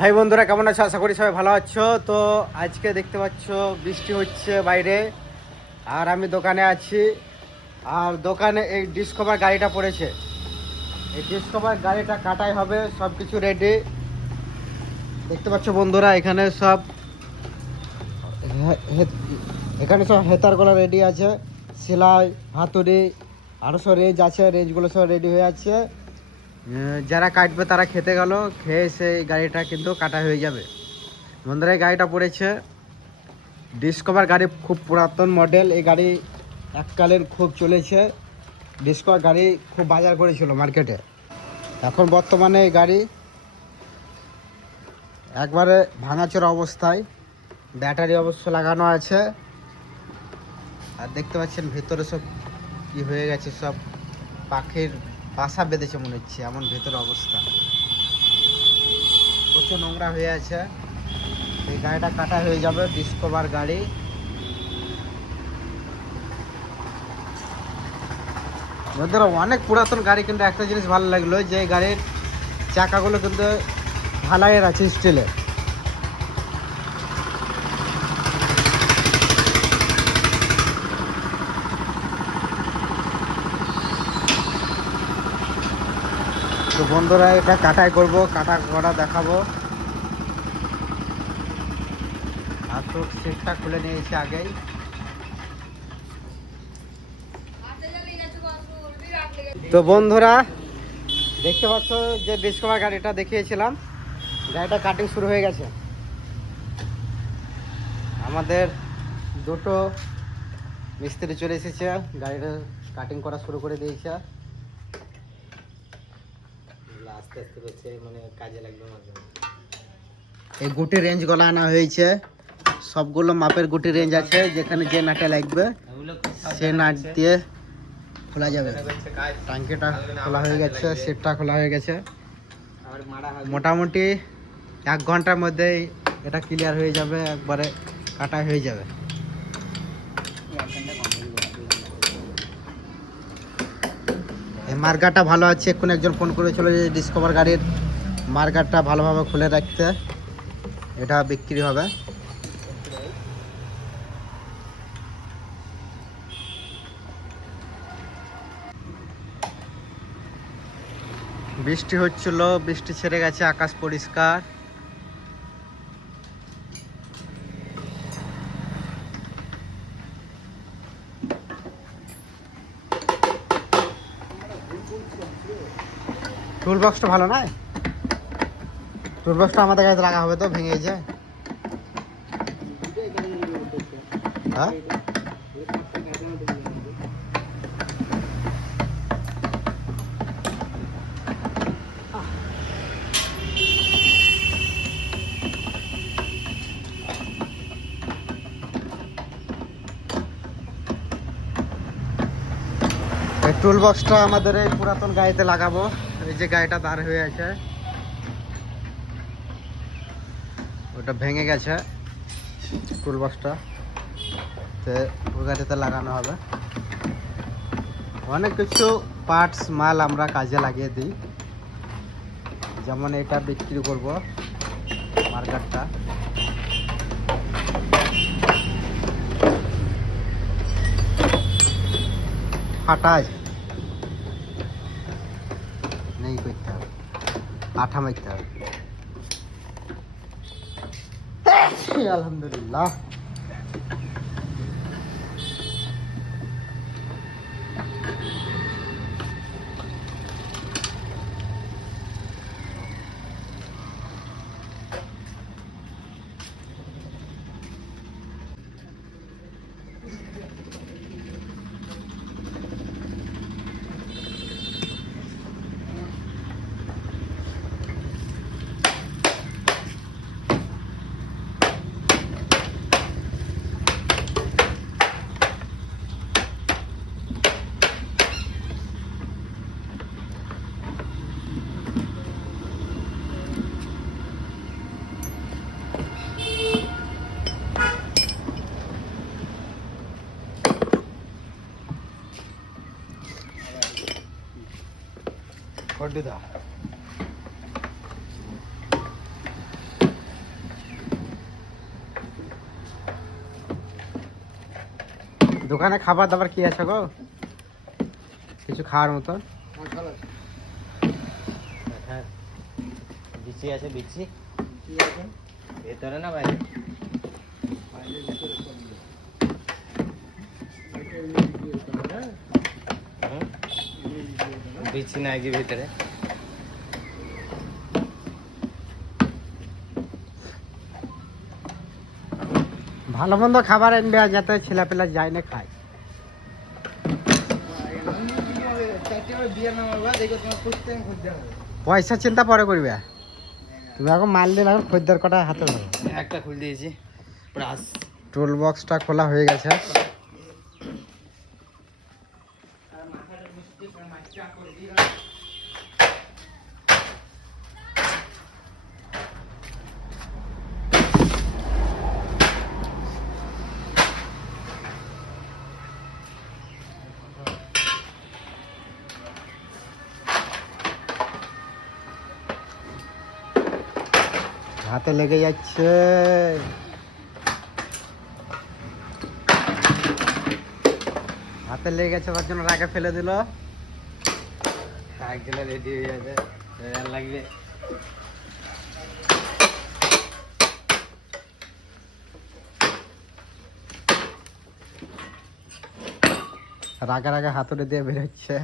High বন্ধুরা, কেমন আছো? আশা করি সবাই ভালো আছো। তো আজকে দেখতে পাচ্ছ বৃষ্টি হচ্ছে বাইরে, আর আমি দোকানে আছি। আর দোকানে এই ডিসকভার গাড়িটা পড়েছে। এই ডিসকভার গাড়িটা কাটাই হবে, সব কিছু রেডি। দেখতে পাচ্ছ বন্ধুরা, এখানে সব এখানে সব হেতারগুলো রেডি আছে, সেলাই হাতুড়ি আরও সব রেঞ্জ আছে, রেঞ্জগুলো সব রেডি হয়ে আছে। যারা কাটবে তারা খেতে গেল, খেয়ে সেই গাড়িটা কিন্তু কাটা হয়ে যাবে। বন্ধুরা, এই গাড়িটা পড়েছে ডিসকভার গাড়ি, খুব পুরাতন মডেল। এই গাড়ি এককালীন খুব চলেছে। ডিসকভার গাড়ি খুব বাজার করেছিল মার্কেটে। এখন বর্তমানে এই গাড়ি একবারে ভাঙাচোরা অবস্থায়, ব্যাটারি অবশ্য লাগানো আছে। আর দেখতে পাচ্ছেন ভেতরে সব কি হয়ে গেছে, সব পাখির বাসা বেঁধেছে মনে হচ্ছে, এমন ভেতরে অবস্থা। প্রচুর নোংরা হয়ে আছে। এই গাড়িটা কাটা হয়ে যাবে, ডিসকভার গাড়ি। বন্ধুরা, অনেক পুরাতন গাড়ি, কিন্তু একটা জিনিস ভালো লাগলো যে এই গাড়ির চাকাগুলো কিন্তু ঢালাইয়ের আছে, স্টিলে। তো বন্ধুরা, এটা কাটাই করব, কাটা করা দেখাবো। আর তো সিটটা খুলে নিয়েছি আগেই। তো বন্ধুরা, দেখতে পাচ্ছ যে ডিসকভার গাড়িটা দেখিয়েছিলাম, গাড়িটা কাটিং শুরু হয়ে গেছে। আমাদের দুটো মিস্ত্রি চলে এসেছে, গাড়িটা কাটিং করা শুরু করে দিয়েছে। আস্তে আস্তে করছে, মানে কাজে লাগবে মাঝে। এই গুটি রেঞ্জগুলো আনা হয়েছে, সবগুলো মাপের গুটি রেঞ্জ আছে, যেখানে যে নাটে লাগবে সে নাট দিয়ে খোলা যাবে। টাঙ্কিটা খোলা হয়ে গেছে, সিটটা খোলা হয়ে গেছে। মোটামুটি 1 ঘন্টার মধ্যেই এটা ক্লিয়ার হয়ে যাবে, একবারে কাটা হয়ে যাবে। এই মার্কারটা ভালো আছে, এক্ষুনি একজন ফোন করেছিল যে ডিসকভার গাড়ির মার্কারটা ভালোভাবে খুলে রাখতে, এটা বিক্রি হবে। বৃষ্টি হচ্ছিল, বৃষ্টি ছেড়ে গেছে, আকাশ পরিষ্কার। টুল বক্সটা ভালো নয়, টুল বক্সটা আমাদের কাছে লাগা হবে তো, ভেঙে গেছে। হ্যাঁ, এই টুল বক্সটা আমাদের এই পুরাতন গাড়িতে লাগাবো। এই যে গাড়িটা দাঁড় হয়ে আছে, ওটা ভেঙে গেছে টুল বক্সটা, তো ওই গাড়িতে লাগানো হবে। অনেক কিছু পার্টস মাল আমরা কাজে লাগিয়ে দিই, যেমন এটা বিক্রি করব, মার্কারটা। ফাটা আছে, নেই করতে হবে, আঠা মারতে হবে। আলহামদুলিল্লাহ। দোকানে খাবার দাবার কি আছে গো? কিছু খাওয়ার মতন? হ্যাঁ, বিচি আছে, বিচি ভেতরে না বাইরে? বিচি না কি ভিতরে? ভালো মন্দ খাবার আনবে যাতে ছেলেপেলা যায় না খায়। পয়সা চিন্তা পরে করবে, তুমি এখন মাল দিলে এখন খদ্দের কটা হাতে ধরো। একটা খুলে দিয়েছি, প্লাস টুল বক্সটা খোলা হয়ে গেছে। হাতে লেগে যাচ্ছে। হাতে লেগে গেছে, তার জন্য রাগে ফেলে দিল। একজনে রেডি হয়ে যাবে, লাগবে। রাগে রাগে হাতুড়ে দিয়ে বেরোচ্ছে।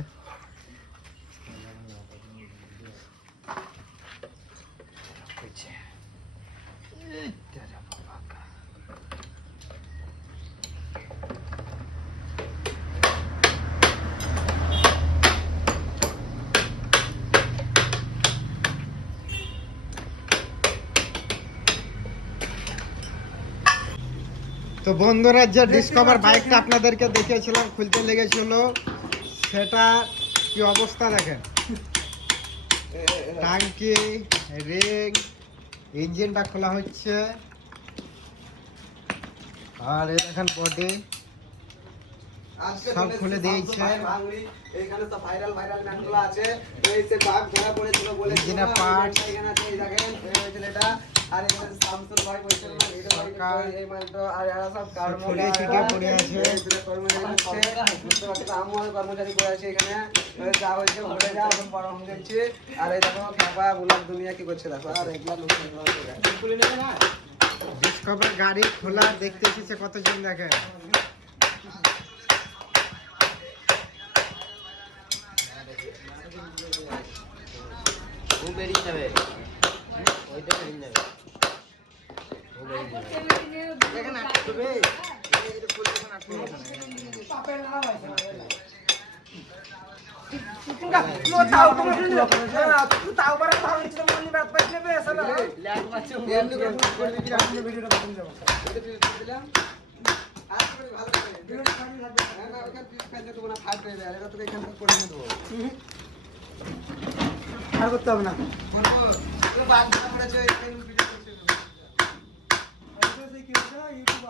তো বন্ধুরা, যে ডিসকভার বাইকটা আপনাদেরকে দেখিয়েছিলাম খুলতে লেগেছিল, সেটা কি অবস্থা দেখেন। টাঙ্কি, রিং, ইঞ্জিনটা খোলা হচ্ছে, আর এই দেখেন বডি সব খুলে দিয়েছে। এখানে তো ভাইরাল ভাইরাল গানগুলো আছে। এই যে বাঘ ধরা পড়েছিল বলে ইঞ্জিনের পার্ট এখানে আছে, এই দেখেন এই ছেলেটা, আর এখানে শামসুল ভাই বলছিল না ভিডিও ভাই, এই মালটো আর এরা সব ছড়িয়ে ছিটিয়ে পড়ে আছে। কর্মচারী হচ্ছে, বুঝতে পারছি আমও কর্মচারী করে আছে এখানে। যা হয়েছে ঘুরে যা, এখন বড় হয়ে যাচ্ছে। আর এই দেখো খাবা বুলাক দুনিয়া কি করছে দেখো, আর এগুলা লোক খুলে নেবে না। ডিসকভার গাড়ি খোলা দেখতে এসেছে কতজন দেখেন। ও বেরিয়ে যাবে, ওইটা বেরিয়ে যাবে, ও বেরিয়ে যাবে। দেখেন আটবে এই যে ফুল দেখেন আটবে পাপের না হয় লো তাও তো তুই তাও বড় তাও নিচে মনি বাত পাইলে বে আসলে ল্যাগ মারছে এমনি করে দিবি, আপনি ভিডিওটা বন্ধ যাবো এটা দিলাম। আর করে ভালো করে ভিডিওটা সামনে রাখবে না, ওখানে পিস ফেলে তো না ফাট হয়ে যাবে, এটা তো এখান থেকে করে নিয়ে দেবো। আর করতে হবে না, করব তো বাদ ধরা পড়েছে এই ভিডিও করতে। এই যে কি হচ্ছে ইউটিউব